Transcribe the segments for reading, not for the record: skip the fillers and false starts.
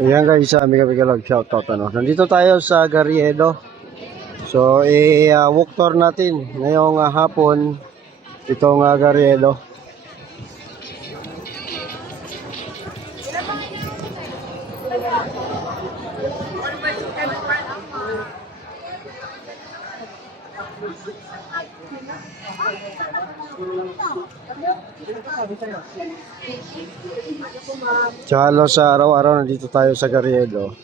Ayan guys, mega love shoutout ano. Nandito tayo sa Garriedo. So, walk tour natin ngayong hapon itong Garriedo. Tsaka halos sa araw-araw nandito tayo sa Garriedo.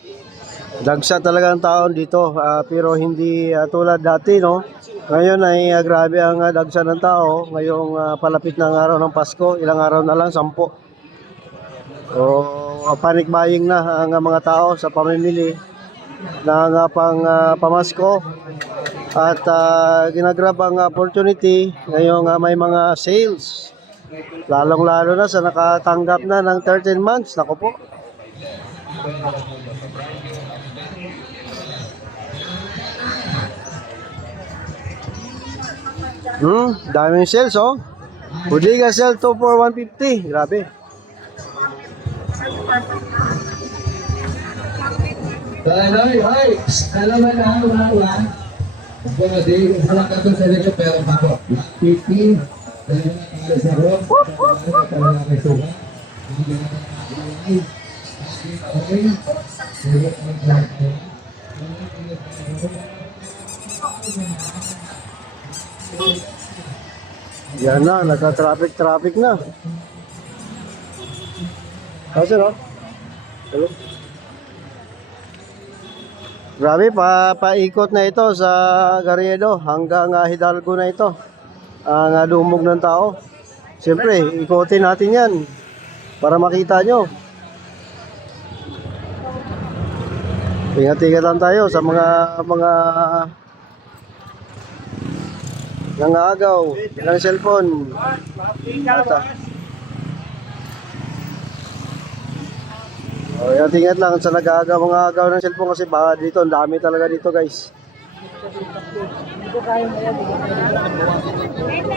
Dagsa talaga ang taon dito, pero hindi tulad dati, no? Ngayon ay grabe ang dagsa ng tao. Ngayong palapit ng araw ng Pasko, ilang araw na lang, 10. So, panic buying na ang mga tao sa pamimili ng pamasko. At ginagrab ang opportunity ngayong may mga sales. Lalong-lalo na sa nakatanggap na ng 13 months. Naku po. Daming sales, oh. Bodega sale 2 for 150. Grabe. Hoy, alam mo na ang mga pwede, walang katong sa dito pero bako. 50. Yan na, nagka-traffic na. Kasi no? Hello? Grabe, paikot na ito sa Garriedo hanggang Hidalgo na ito. Ang lumog ng tao. Siyempre, ikotin natin yan para makita nyo. Ingat-ingat lang tayo sa mga nangaagaw ng cellphone. Ingat-ingat lang sa nag-aagaw ng cellphone kasi baka dito, ang dami talaga dito guys. 20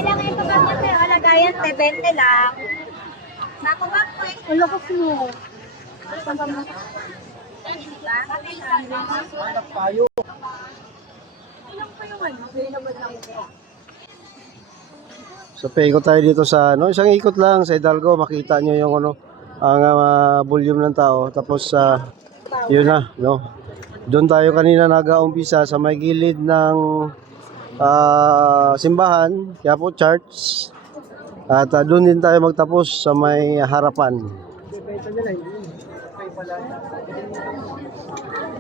lang ito kamote. Alagayan, 20 lang. Nakuha ko eh. Ang lakas mo. So paikot tayo dito sa isang ikot lang sa Hidalgo, makita nyo yung ang volume ng tao. Tapos yun na, no. Doon tayo kanina nag-uumpisa sa may gilid ng simbahan, Quiapo Church. At doon din tayo magtapos sa may harapan.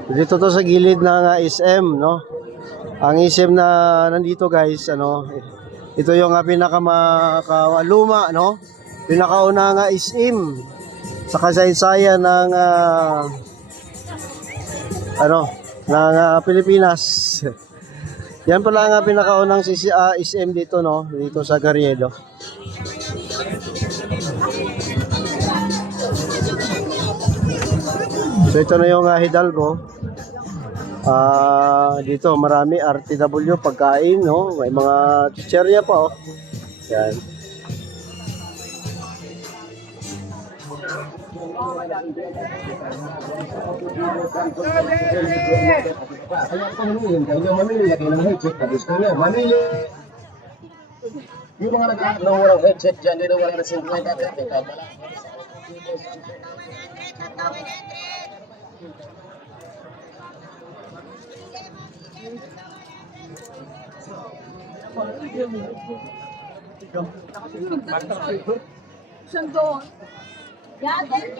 Dito to sa gilid ng SM, no. Ang SM na nandito guys, ito yung pinakaluma, no. Pinakauna SM sa kasaysayan ng Pilipinas. Yan pala nga pinakaunang SM dito, no, dito sa Garriedo. So ito na yung Hidalgo. Dito marami RTW pagkain, no, may mga chicherya pa, oh. Yan. Yung mga walang headset dyan, dito walang na 50.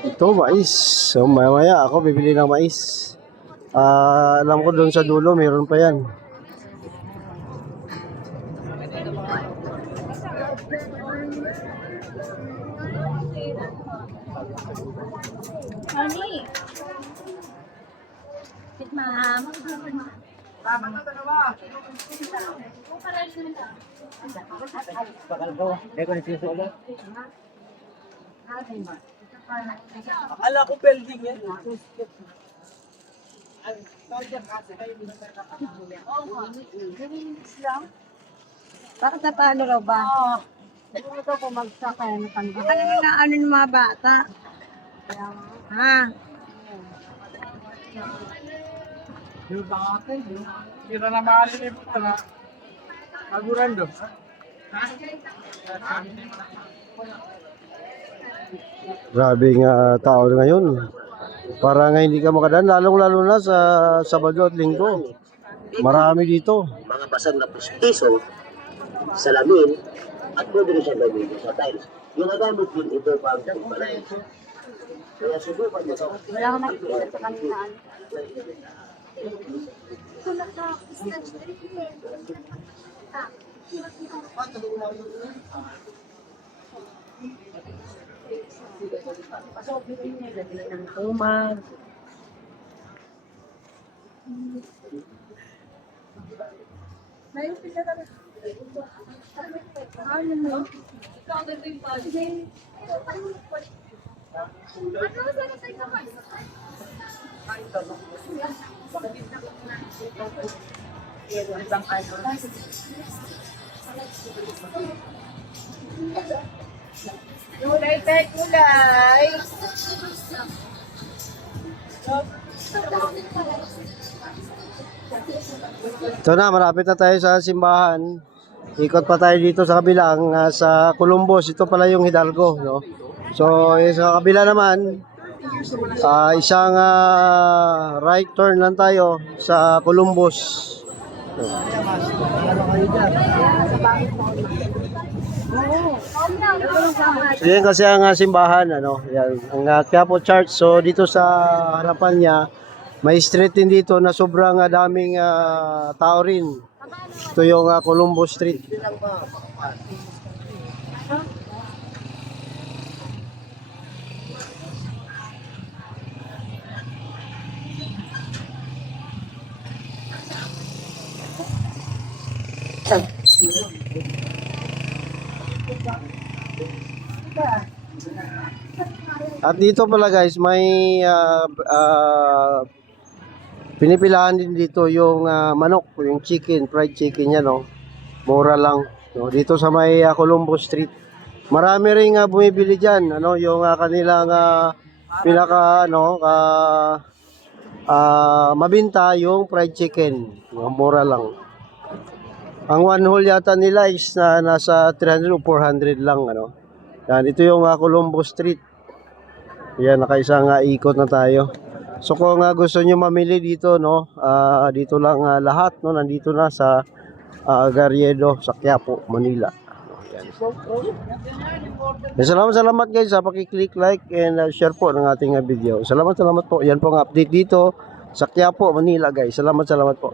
Ito mais. So maya ako bibili ng mais. Alam ko doon sa dulo mayroon pa yan. Honey. Sit ma'am. Akala ko building yan. Bakit na paano raw ba? Siguro daw bumagsak kaya natanggal. Ano na ano ng mga bata? Ha? Kita na mahalin ito na. Magurando. Grabe nga tao ngayon. Para nga hindi ka makadaan, lalong-lalo na sa Sabado at Linggo. Marami dito. Mga basag na pustiso, salamin, at pwede rin siya gawin sa tiles. Ginagamit din ito pang balay. Kaya subukan nyo ito. Wala akong nakikita sa kanina. Umag. Kulay tayo, kulay. Ito na, malapit na tayo sa simbahan. Ikot pa tayo dito sa kabilang, sa Columbus. Ito pala yung Hidalgo, no? So, sa kabila naman, isang right turn lang tayo sa Columbus. So, yan kasi ang simbahan, ano? Yan, ang Quiapo Church. So, dito sa harapan niya, may street din dito na sobrang daming tao rin. Ito yung Columbus Street. At dito pala guys, may pinipilahan din dito yung manok, yung chicken, fried chicken yan, no. Mura lang, no. Dito sa may Columbus Street. Marami ring bumibili diyan, ano, yung kanilang pinaka mabinta yung fried chicken. Mura lang. Ang one whole yata nila is nasa 300 o 400 lang, ano. Yan, ito yung Columbus Street. Yan, nakaisang ikot na tayo. So kung gusto niyo mamili dito, no, dito lang lahat, no, nandito na sa Garriedo, sa Quiapo, Manila. Salamat guys sa paki-click, like and share po ng ating video. Salamat po. Yan po ang update dito sa Quiapo, Manila guys. Salamat po.